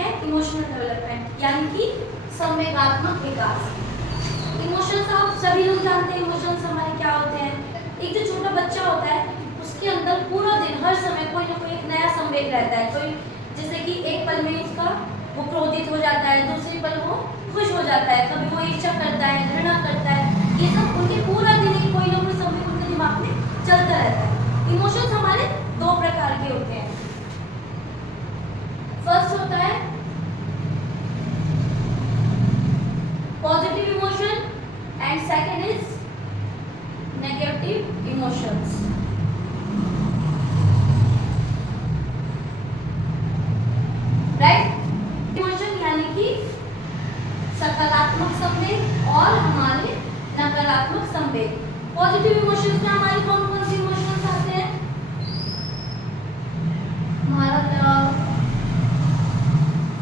है emotional development, यानी कि संवेगात्मक विकास। इमोशंस आप सभी लोग जानते हैं, इमोशंस हमारे क्या होते हैं। एक जो छोटा बच्चा होता है उसके अंदर पूरा दिन हर समय कोई ना कोई एक नया संवेग रहता है। कोई जैसे कि एक पल में उसका वो क्रोधित हो जाता है, दूसरे पल वो खुश हो जाता है, कभी वो ईर्ष्या करता है, घृणा करता है। ये सब उनके पूरा दिन एक कोई ना कोई संवेग उनके दिमाग में चलता रहता है। इमोशंस हमारे दो प्रकार के होते हैं। फर्स्ट होता है positive emotion and second is negative emotions. Right. Emotion यानी कि सकारात्मक संवेग और हमारे नकारात्मक संवेग। पॉजिटिव इमोशंस में हमारे कौन कौन से इमोशंस आते हैं? हमारा लव,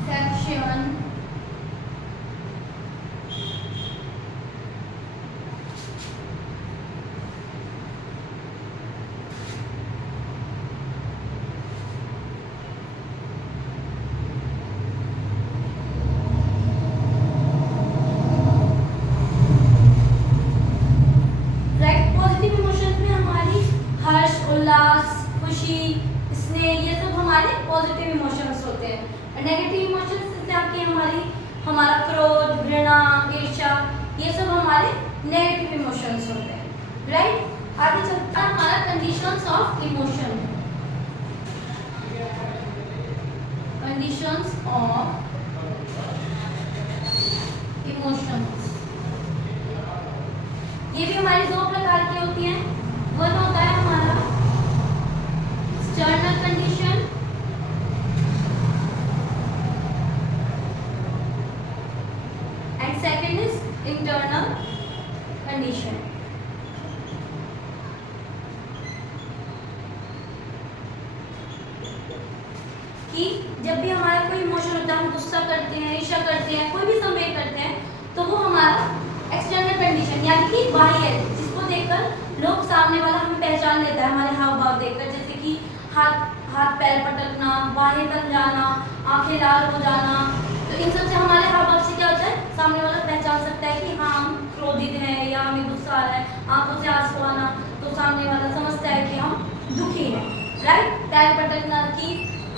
अफेक्शन, पॉजिटिव इमोशंस होते हैं। नेगेटिव इमोशंस जैसे आपके हमारा क्रोध, घृणा, ईर्ष्या, ये सब हमारे नेगेटिव इमोशंस होते हैं। राइट। आगे चलता है हमारा conditions of emotion. Conditions of emotions ये भी हमारी दो प्रकार की होती हैं। वन होता है हमारा external condition second is internal condition. कि जब भी हमारा कोई इमोशन होता है, हम गुस्सा करते हैं, ईर्ष्या करते हैं, कोई भी संवेग करते हैं, तो वो हमारा एक्सटर्नल कंडीशन यानी कि बाह्य, जिसको देखकर लोग सामने वाला हमें पहचान लेता है हमारे हाव भाव देखकर। जैसे कि हाथ पैर पटकना, बाहें तन जाना, आंखें लाल हो जाना। तो इन सब से हमारे हाव भाव से क्या होता है, सामने वाला पहचान सकता है कि हाँ हम क्रोधित हैं या हमें गुस्सा आ रहा है। आंखों से आंसू आना, तो सामने वाला समझता है कि हम दुखी हैं। राइट। पैर पटकना कि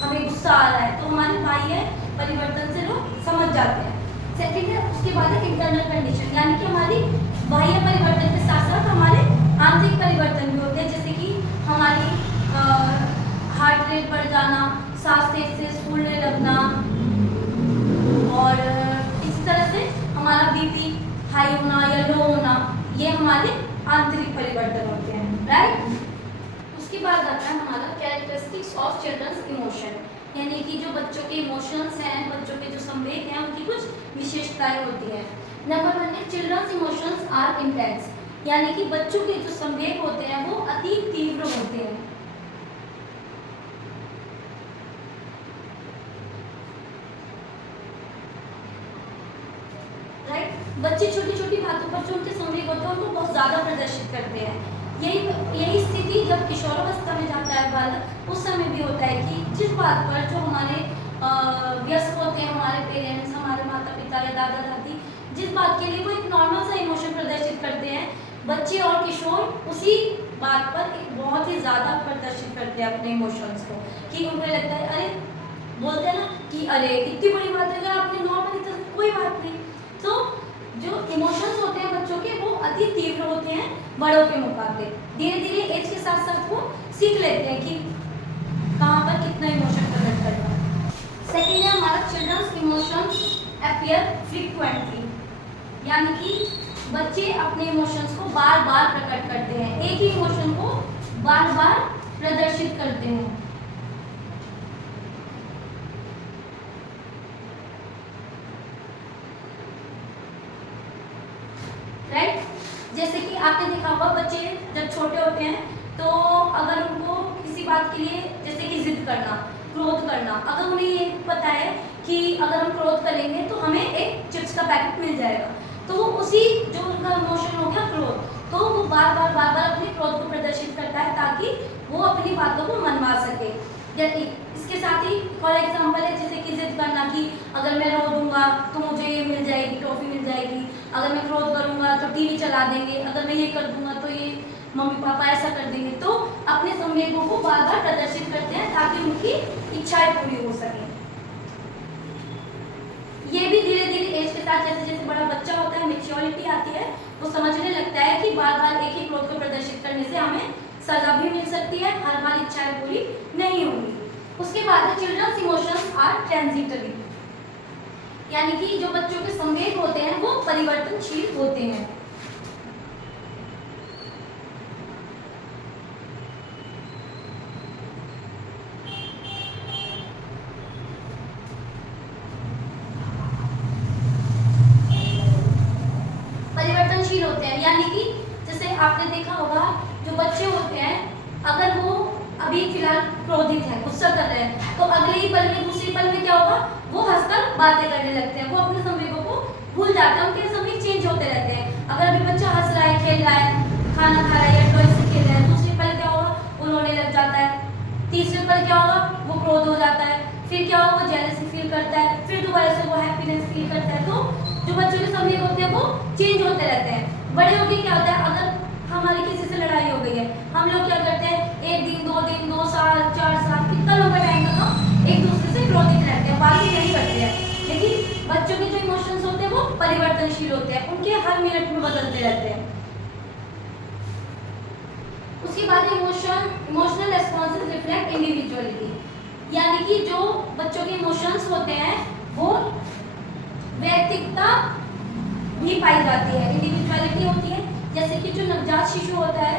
हमें गुस्सा आ रहा है, तो हमारे बाह्य परिवर्तन से लोग समझ जाते हैं। सेकंड है उसके बाद है इंटरनल कंडीशन, यानी कि हमारी बाह्य परिवर्तन के साथ साथ हमारे आंतरिक परिवर्तन भी होते हैं। जैसे कि हमारी हार्ट रेट बढ़ जाना, सांस तेज से फूलने लगना, और इस तरह से हमारा बीपी हाई होना या लो होना, ये हमारे आंतरिक परिवर्तन होते हैं। राइट। उसके बाद आता है हमारा कैरेक्टरिस्टिक्स ऑफ चिल्ड्रंस इमोशन, यानी कि जो बच्चों के इमोशंस हैं, बच्चों के जो संवेग हैं, उनकी कुछ विशेषताएं होती है। नंबर 1 है चिल्ड्रंस इमोशंस आर इंटेंस, यानी कि बच्चों के जो संवेग होते हैं वो अति तीव्र होते हैं। बच्चे छोटी छोटी बातों पर जो उनके संवेग होते हैं उनको बहुत ज़्यादा प्रदर्शित करते हैं। यही स्थिति जब किशोरावस्था में जाता है बालक, उस समय भी होता है कि जिस बात पर जो हमारे व्यस्त होते हैं, हमारे पेरेंट्स, हमारे माता पिता या दादा दादी, जिस बात के लिए वो एक नॉर्मल सा इमोशन प्रदर्शित करते हैं, बच्चे और किशोर उसी बात पर एक बहुत ही ज़्यादा प्रदर्शित करते हैं अपने इमोशंस को। कि उनको लगता है, अरे बोलते हैं ना कि अरे इतनी बड़ी बात है, अगर आपने नॉर्मली तो कोई बात नहीं। तो जो इमोशंस होते हैं बच्चों के वो अति तीव्र होते हैं बड़ों के मुकाबले। धीरे धीरे एज के साथ साथ वो सीख लेते हैं कि कहाँ पर कितना इमोशन प्रकट करना है। सेकेंड है हमारा चिल्ड्रंस इमोशंस अपीयर फ्रीक्वेंटली, यानी कि बच्चे अपने इमोशंस को बार बार प्रकट करते हैं, एक ही इमोशन को बार बार प्रदर्शित करते हैं। राइट। जैसे कि आपने देखा होगा बच्चे जब छोटे होते हैं तो अगर उनको किसी बात के लिए, जैसे कि जिद करना, क्रोध करना, अगर उन्हें ये पता है कि अगर हम क्रोध करेंगे तो हमें एक चिप्स का पैकेट मिल जाएगा, तो वो उसी जो उनका इमोशन हो गया क्रोध, तो वो बार बार अपने क्रोध को प्रदर्शित करता है ताकि वो अपनी बातों को मनवा सके। इसके साथ ही फॉर एग्जांपल है जैसे कि जिद करना कि अगर मैं रो दूंगा तो मुझे ये मिल जाएगी, ट्रॉफी मिल जाएगी, अगर मैं क्रोध करूंगा तो टीवी चला देंगे, अगर मैं ये कर दूंगा तो ये मम्मी पापा ऐसा कर देंगे। तो अपने संवेगों को बार बार प्रदर्शित करते हैं ताकि उनकी इच्छाएं पूरी हो सके। ये भी धीरे धीरे एज के साथ जैसे जैसे बड़ा बच्चा होता है, मेच्योरिटी आती है, वो समझने लगता है कि बार बार एक ही क्रोध को प्रदर्शित करने से हमें सजा भी मिल सकती है, हर बार इच्छाएं पूरी नहीं होंगी। उसके बाद है चिल्ड्रंस इमोशंस आर ट्रांजिटरी, यानी कि जो बच्चों के संवेग होते हैं वो परिवर्तनशील होते हैं। परिवर्तनशील होते हैं, यानी कि जैसे आपने देखा होगा जो बच्चे होते हैं अगर वो अभी फिलहाल क्रोधित है, गुस्सा कर रहे हैं, तो अगले ही पल में दूसरे पल में क्या होगा, वो हंसकर बातें करने लगते हैं, वो अपने संवेगों को भूल जाते हैं, उनके संवेग चेंज होते रहते हैं। अगर अभी बच्चा हंस रहा है, खेल रहा है, खाना खा रहा है या टॉय से खेल रहा है, दूसरे पल क्या होगा, वो रोने लग जाता है, तीसरे पल क्या होगा, वो क्रोध हो जाता है, फिर क्या होगा, वो जेलसी फील करता है, फिर दोबारा से वो हैप्पीनेस फील करता है। तो जो बच्चों के संवेग होते हैं वो चेंज होते रहते हैं। बड़े होके क्या होता है, अगर हमारी किसी से लड़ाई हो गई है, हम लोग क्या करते हैं, 1 दिन 2 दिन 2 साल 4 साल कितना लंबा टाइम तक हम एक दूसरे से क्रोधित रहते हैं, बात ही नहीं करते हैं। लेकिन बच्चों के जो इमोशंस होते हैं वो परिवर्तनशील होते हैं, उनके हर मिनट में बदलते रहते हैं। उसके बाद इमोशनल रेस्पॉन्सेस रिफ्लेक्ट इंडिविजुअलिटी, यानी कि जो बच्चों के इमोशंस होते हैं वो व्यक्तिगतता भी पाई जाती है, इंडिविजुअलिटी होती है। जैसे कि जो नवजात शिशु होता है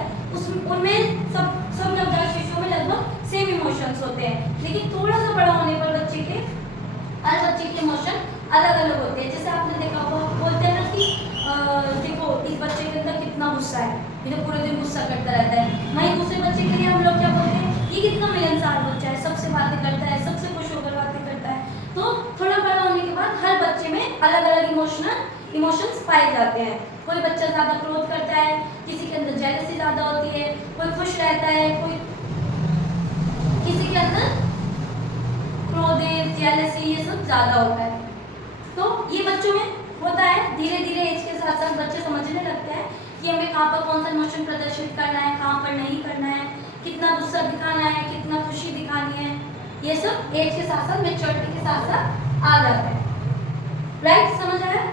उनमें सब नवजात शिशुओं में लगभग सेम इमोशंस होते हैं, लेकिन थोड़ा सा बड़ा होने पर हर बच्चे के इमोशन अलग अलग होते हैं। जैसे आपने देखा होगा, बोलते हैं ना कि देखो इस बच्चे के अंदर कितना गुस्सा है, ये तो पूरे दिन गुस्सा करता रहता है। वहीं दूसरे बच्चे के लिए हम लोग क्या बोलते हैं, ये कितना मिलनसार बच्चा है, सबसे बातें करता है, सबसे खुश होकर बातें करता है। तो थोड़ा बड़ा होने के बाद हर बच्चे में अलग अलग इमोशंस पाए जाते हैं। कोई बच्चा ज्यादा क्रोध करता है, किसी के अंदर जेलसी ज्यादा होती है, कोई खुश रहता है, कोई किसी के अंदर क्रोध जेलसी ये सब ज्यादा होता है। तो ये बच्चों में होता है। धीरे धीरे एज के साथ साथ बच्चे समझने लगते हैं कि हमें कहाँ पर कौन सा इमोशन प्रदर्शित करना है, कहाँ पर नहीं करना है, कितना गुस्सा दिखाना है, कितना खुशी दिखानी है। ये सब एज के साथ साथ मैच्योरिटी के साथ साथ आ जाता है। राइट, समझ आया?